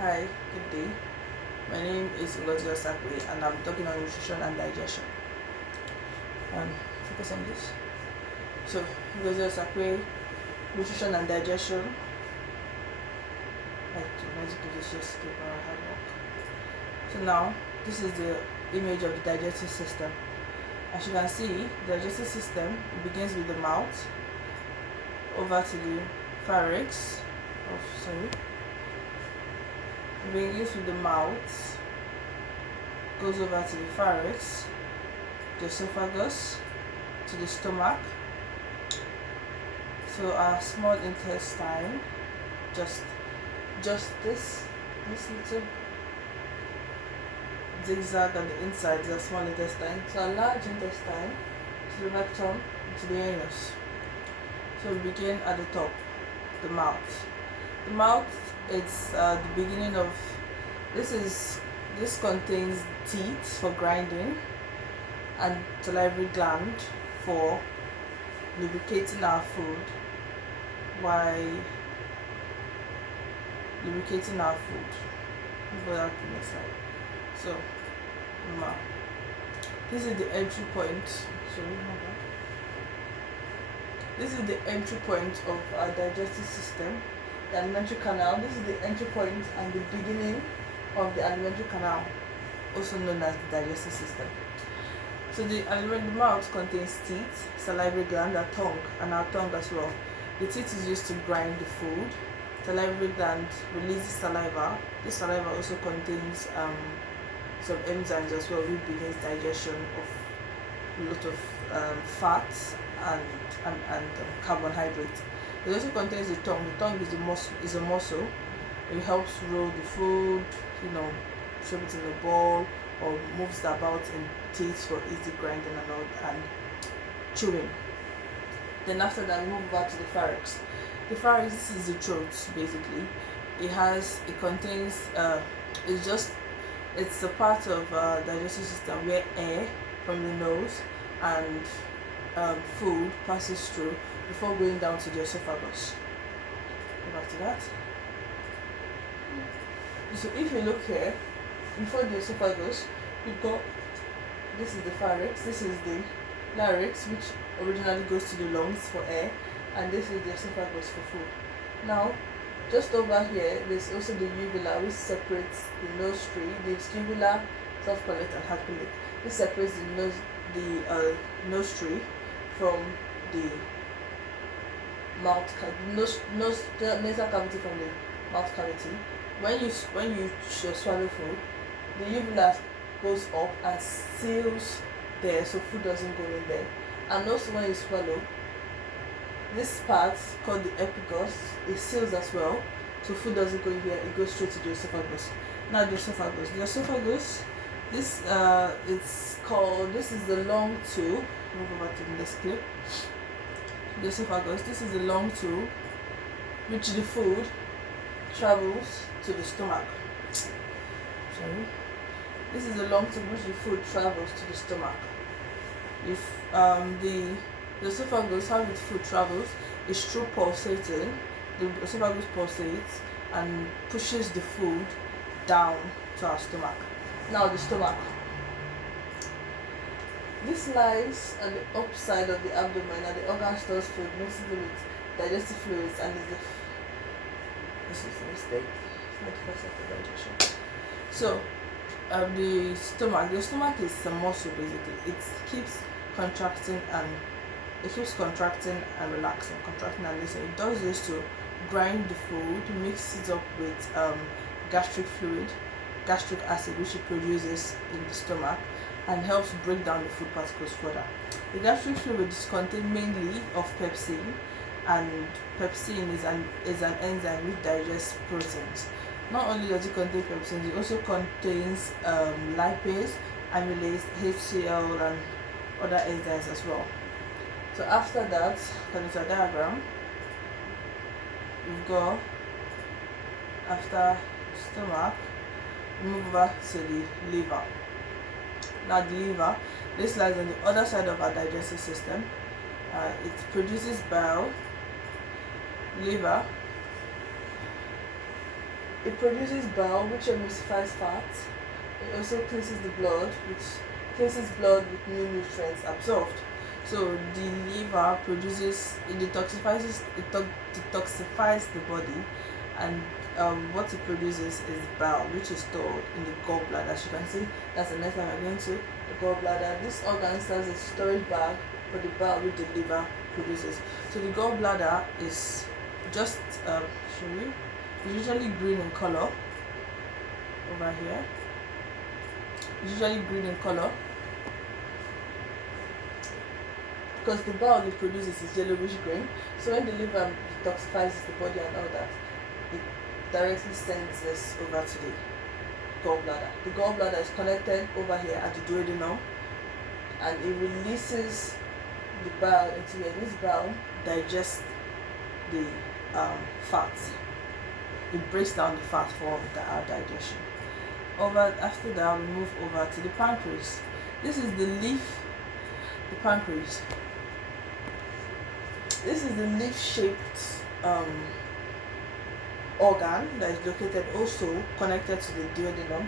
Hi, good day. My name is Ngozi Osakwe and I'm talking on nutrition and digestion. Focus on this. So, Ngozi Osakwe, nutrition and digestion. Basically, this just keep our hard work. So now, this is the image of the digestive system. As you can see, the digestive system begins with the mouth, over to the pharynx. Begins with the mouth, goes over to the pharynx, the esophagus, to the stomach. So our small intestine, just this little zigzag on the inside is a small intestine. So our large intestine to the rectum, to the anus. So we begin at the top, the mouth. The mouth is the beginning of this contains teeth for grinding and salivary gland for lubricating our food while lubricating our food. Go out to the next slide. So mouth. This is the entry point. This is the entry point of our digestive system. The alimentary canal. This is the entry point and the beginning of the alimentary canal, also known as the digestive system. So the mouth contains teeth, salivary gland, our tongue as well. The teeth is used to grind the food. Salivary gland releases saliva. This saliva also contains some enzymes as well, which begins digestion of a lot of fats and carbohydrates. It also contains the tongue. The tongue is a muscle. It helps roll the food, shape it in a ball, or moves it about in teeth for easy grinding and chewing. Then after that, we move over to the pharynx. The pharynx, this is the throat basically. It's a part of digestive system where air from the nose and food passes through before going down to the esophagus. Go back to that. So if you look here, before the esophagus, you've got, this is the pharynx, this is the larynx, which originally goes to the lungs for air, and this is the esophagus for food. Now, just over here, there's also the uvula, which separates the nose tree, the uvula, soft palate, and hard palate. This separates the nose tree from the the nasal cavity from the mouth cavity. When you swallow food, the uvula goes up and seals there, so food doesn't go in there. And also when you swallow, this part called the epiglottis, it seals as well, so food doesn't go in here. It goes straight to the esophagus. Now the esophagus. This is the long tube. Move over to the next clip. The esophagus. This is the long tube which the food travels to the stomach. This is the long tube which the food travels to the stomach. If the esophagus, how the food travels is through pulsating. The esophagus pulsates and pushes the food down to our stomach. Now the stomach. This lies at the upside of the abdomen, and the organ stores food mixed with digestive fluids, and this is a mistake. It's 90% of digestion. So the stomach is a muscle basically. It keeps contracting and relaxing, contracting and releasing. It does this to grind the food, mix it up with gastric acid, which it produces in the stomach, and helps break down the food particles further. The gastric fluid is contained mainly of pepsin, and pepsin is an enzyme which digests proteins. Not only does it contain pepsin, it also contains lipase, amylase, HCl, and other enzymes as well. So after that, according to a diagram, we've got, after stomach, we move over to the liver. Now the liver, this lies on the other side of our digestive system. It produces bile. Liver It produces bile, which emulsifies fat. It also cleanses the blood, which cleanses blood with new nutrients absorbed. So the liver detoxifies the body, and what it produces is bile, which is stored in the gallbladder. As you can see, that's the next one we're going to, the gallbladder. This organ serves as a storage bag for the bile which the liver produces. So the gallbladder is just it's usually green in color over here. It's usually green in color because the bile it produces is yellowish green. So when the liver detoxifies the body and all that, it directly sends this over to the gallbladder. The gallbladder is connected over here at the duodenum, and it releases the bile into here. This bile digests the fats. It breaks down the fat for our digestion. After that, we move over to the pancreas. This is the pancreas. This is the leaf-shaped organ that is located also connected to the duodenum.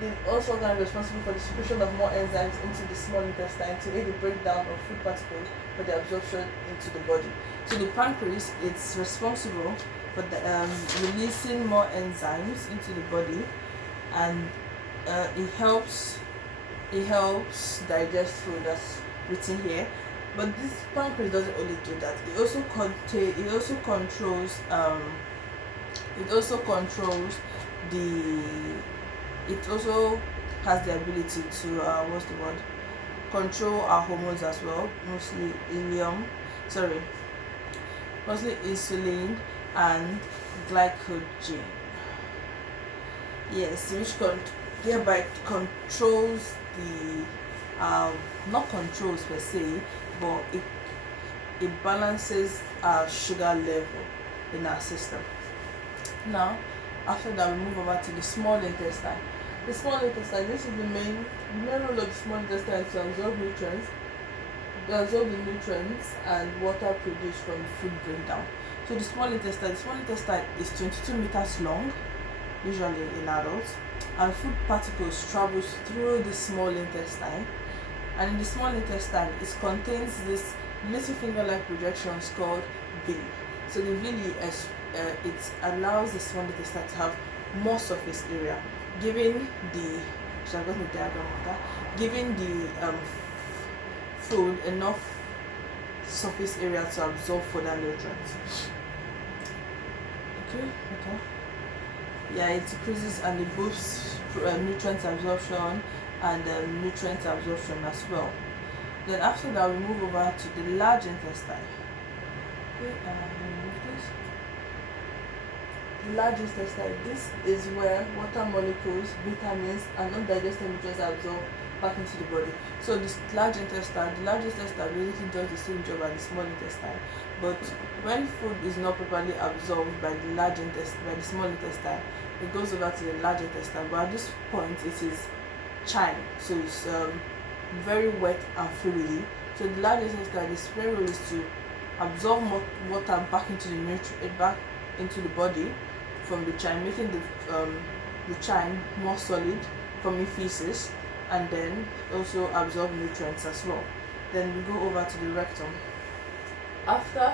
The organ is responsible for the secretion of more enzymes into the small intestine to aid the breakdown of food particles for the absorption into the body. So the pancreas, it's responsible for the releasing more enzymes into the body, and it helps digest food that's written here. But this pancreas doesn't only do that. It also controls it also has the ability to control our hormones as well, mostly insulin and glycogen. Yes, which thereby controls the not controls per se, but it balances our sugar level in our system. Now, after that, we move over to the small intestine. The small intestine, this is the main role of the small intestine is to absorb the nutrients and water produced from food breakdown. So the small intestine is 22 meters long, usually in adults, and food particles travels through the small intestine. And in the small intestine, it contains this little finger-like projections called villi. So the villi it allows the small intestine to have more surface area, giving the food enough surface area to absorb further nutrients. Okay. Yeah, it increases and it boosts nutrient absorption and nutrient absorption as well. Then after that, we move over to the large intestine. Okay, the large intestine, this is where water molecules, vitamins, and undigested nutrients are absorbed back into the body. So the large intestine basically does the same job as the small intestine. But when food is not properly absorbed by the small intestine, it goes over to the large intestine. But at this point, it is chyme, so it's very wet and fluidy. So the large intestine, its main role is to absorb more water back into the body from the chyme, making the chyme more solid from the feces, and then also absorb nutrients as well. Then we go over to the rectum. After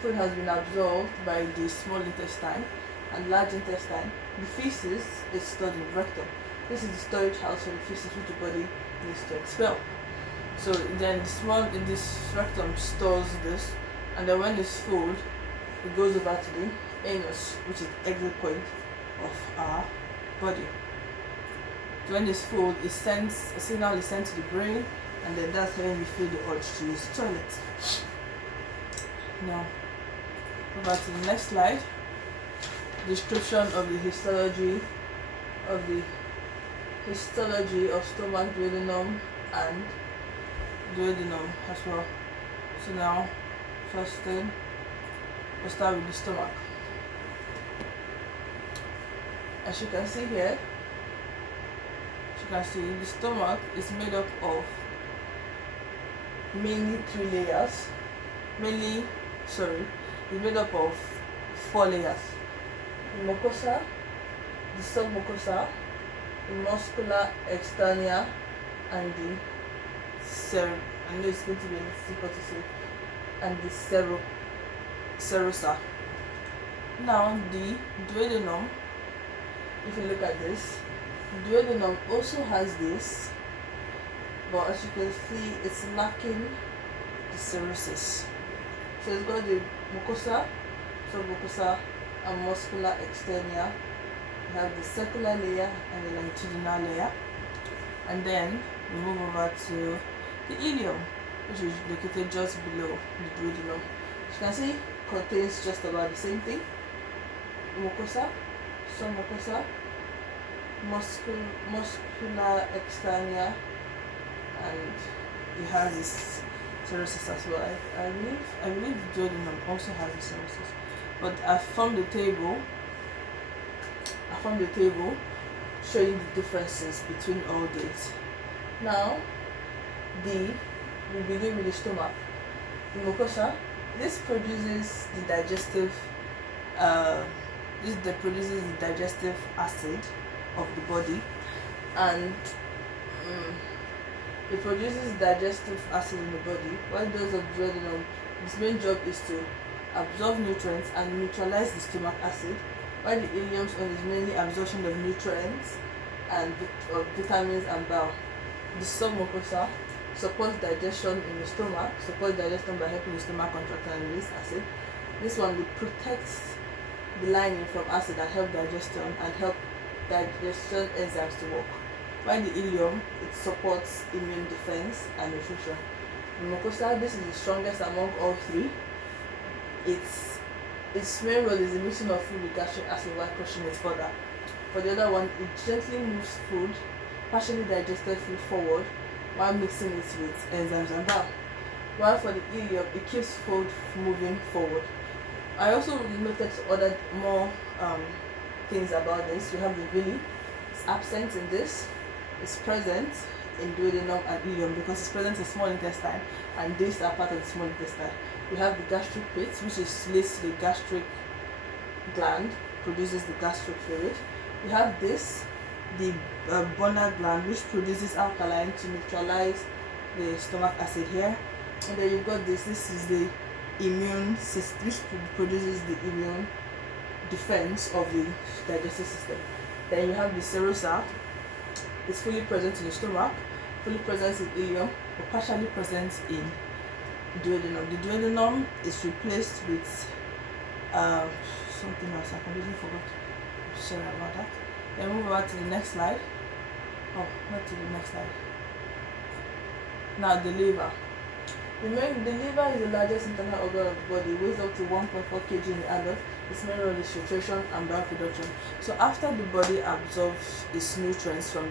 food has been absorbed by the small intestine and large intestine, the feces is stored in the rectum. This is the storage house for the feces which the body needs to expel. So then this rectum stores this, and then when it's full, it goes over to the anus, which is the exit point of our body. So when it's full, a signal is sent to the brain, and then that's when you feel the urge to use the toilet. Now, over to the next slide. Description of the histology of stomach, duodenum, and duodenum as well. So now, first thing, we'll start with the stomach. As you can see here, the stomach is made up of mainly 3 layers. It's made up of 4 layers. the mucosa, the submucosa, the muscular externia, and the I know it's going to be difficult to say, and the serosa. Now the duodenum, if you look at this, the duodenum also has this, but as you can see, it's lacking the serosis. So it's got the mucosa, submucosa, and muscular externia. We have the circular layer and the longitudinal layer, and then we move over to the ileum, which is located just below the duodenum. As you can see, contains just about the same thing: mucosa, submucosa, muscular externia, and it has this serosis as well. I believe the duodenum also has the serosis, but I formed the table showing the differences between all these. Now, we begin with the stomach. The mucosa, this produces the digestive acid of the body, and it produces digestive acid in the body, while those of the duodenum, its main job is to absorb nutrients and neutralize the stomach acid, while the ileum's own is mainly absorption of nutrients and of vitamins and bile. The submucosa supports digestion in the stomach, supports digestion by helping the stomach contract and release acid. This one will protect the lining from acid and help digestion and help digestion enzymes to work. While the ileum, it supports immune defense and nutrition. The mucosa, this is the strongest among all three. Its main role is the mixing of food with gastric acid while crushing it further. For the other one, it gently moves food, partially digested food forward while mixing it with enzymes and bile. While for the ileum, it keeps food moving forward. I also noted other more things about this. We have the villi. It's absent in this. It's present in duodenum and ileum because it's present in small intestine, and these are part of the small intestine. We have the gastric pit, which is related to the gastric gland, produces the gastric fluid. We have this, the Bonner gland, which produces alkaline to neutralize the stomach acid here. And then you've got this is the immune system, which produces the immune defense of the digestive system. Then you have the serosa. It's fully present in the stomach, fully present in ileum, but partially present in duodenum. The duodenum is replaced with something else. I completely forgot. Sorry about that. Then move over to the next slide. Oh, not to the next slide. Now the liver. The liver is the largest internal organ of the body. It weighs up to 1.4 kg in the adult. Its main role is filtration and bile production. So after the body absorbs its nutrients from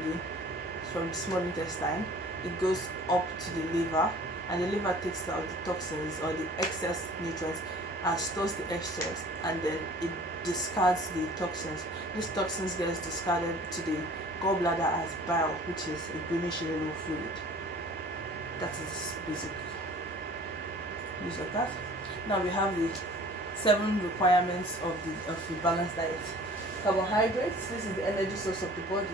the small intestine, it goes up to the liver, and the liver takes out the toxins or the excess nutrients and stores the excess, and then it discards the toxins. These toxins gets discarded to the gallbladder as bile, which is a greenish yellow fluid. That is basic use of that. Now we have the 7 requirements of the balanced diet. Carbohydrates, this is the energy source of the body.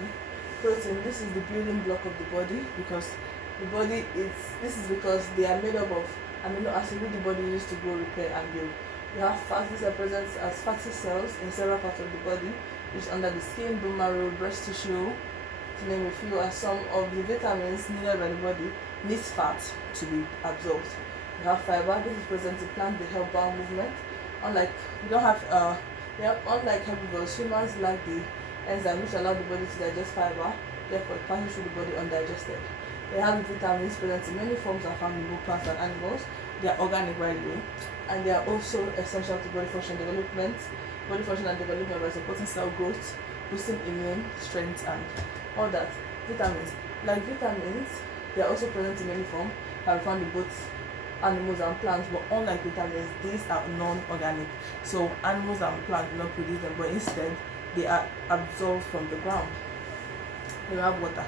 Protein, this is the building block of the body, because this is because they are made up of amino acids which the body uses to grow, repair, and build. You have fats. These are present as fatty cells in several parts of the body, which is under the skin, bone marrow, breast tissue, to name a few. And some of the vitamins needed by the body needs fat to be absorbed. You have fiber. This is present in plants. They help bowel movement. Unlike herbivores, humans lack the enzyme which allow the body to digest fiber. Therefore, it passes through the body undigested. They have vitamins present in many forms and found in both plants and animals. They are organic, by the way, and they are also essential to body function and development by supporting cell growth, boosting immune strength, and all that. Vitamins, they are also present in many forms, can be found in both animals and plants, but unlike vitamins, these are non-organic. So animals and plants do not produce them, but instead they are absorbed from the ground. You have water.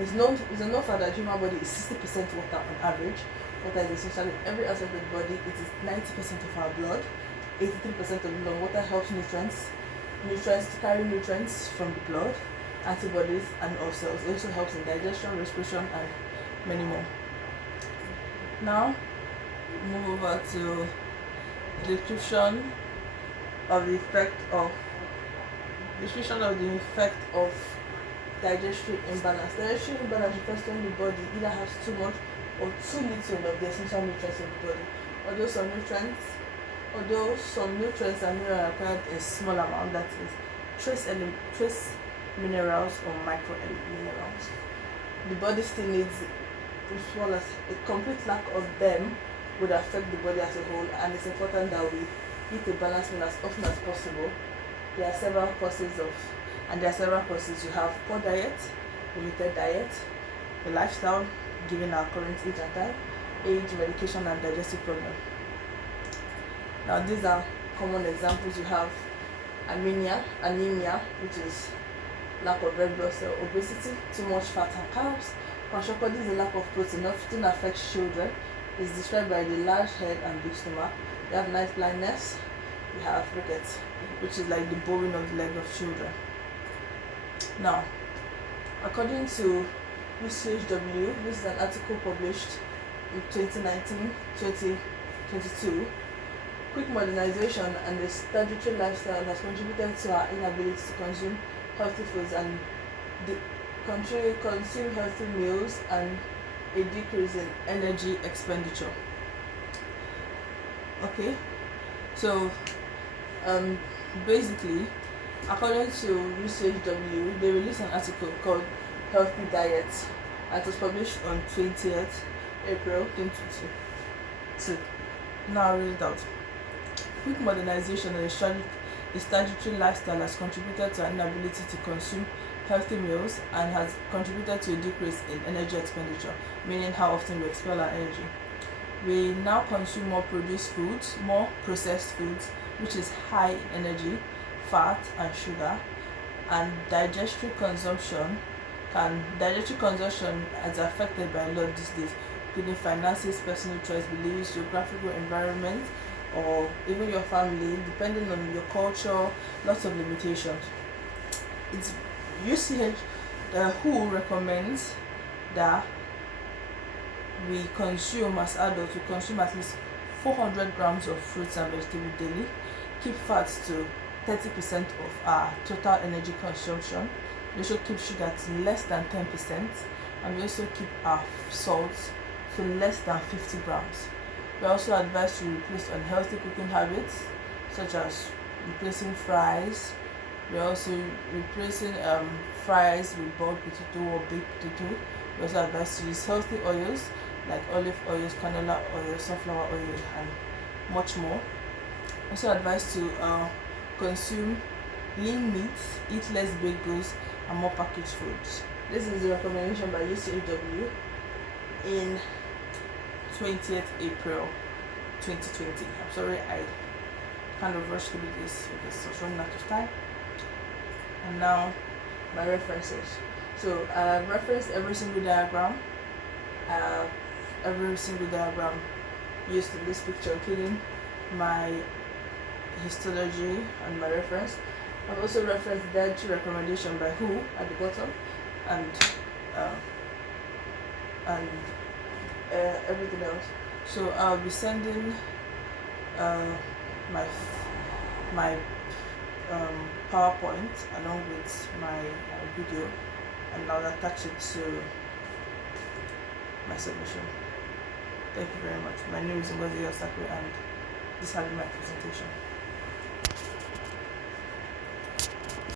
It's a known fact that human body is 60% water on average. Water is essential in every aspect of the body. It is 90% of our blood, 83% of the lung. Water helps nutrients nutrients to carry nutrients from the blood, antibodies, and all cells. It also helps in digestion, respiration, and many more. Now, move over to the description of the effect of digestive imbalance. Digestive imbalance refers to when the body either has too much or too little of the essential nutrients in the body. Although some nutrients and minerals are required in small amount, that is trace minerals or micro minerals, the body still needs as well as a complete lack of them would affect the body as a whole, and it's important that we eat a balanced meal as often as possible. There are several causes. You have poor diet, limited diet, the lifestyle given our current age and time, age, medication, and digestive problem. Now these are common examples. You have anemia, which is lack of red blood cell, obesity, too much fat and carbs. Kwashiorkor, this is a lack of protein. Often affects children. It's described by the large head and big stomach. You have night blindness. You have rickets, which is like the bowing of the leg of children. Now, according to UCHW, this is an article published in 2019-2022. Quick modernization and the sedentary lifestyle has contributed to our inability to consume healthy foods and consume healthy meals and a decrease in energy expenditure. Okay, so basically, according to UCHW, they released an article called Healthy Diets, and it was published on 20th April 2022. Now I'll read it out. Quick modernization and a statutory lifestyle has contributed to an inability to consume healthy meals and has contributed to a decrease in energy expenditure, meaning how often we expel our energy. We now consume more processed foods, which is high in energy, fat, and sugar, and digestive consumption is affected by a lot these days, including finances, personal choice, beliefs, geographical environment, or even your family, depending on your culture, lots of limitations. It's WHO recommends that we consume as adults, at least 400 grams of fruits and vegetables daily, keep fats to 30% of our total energy consumption. We also keep sugar to less than 10%, and we also keep our salt to less than 50 grams. We are also advised to replace unhealthy cooking habits, such as replacing fries. We are also replacing fries with boiled potato or baked potato. We also advised to use healthy oils like olive oils, canola oil, sunflower oil, and much more. Also advised to consume lean meats, eat less baked goods, and more packaged foods. This is a recommendation by UCHW in 20th April 2020. I'm sorry I kind of rushed through this because I was running out of time. And now my references. So I've referenced every single diagram used in this picture, including my histology and my reference. I've also referenced dietary recommendation by WHO at the bottom, and everything else. So I'll be sending my PowerPoint along with my video, and I'll attach it to my submission. Thank you very much. My name is Ngozi Osakwe, and this has been my presentation.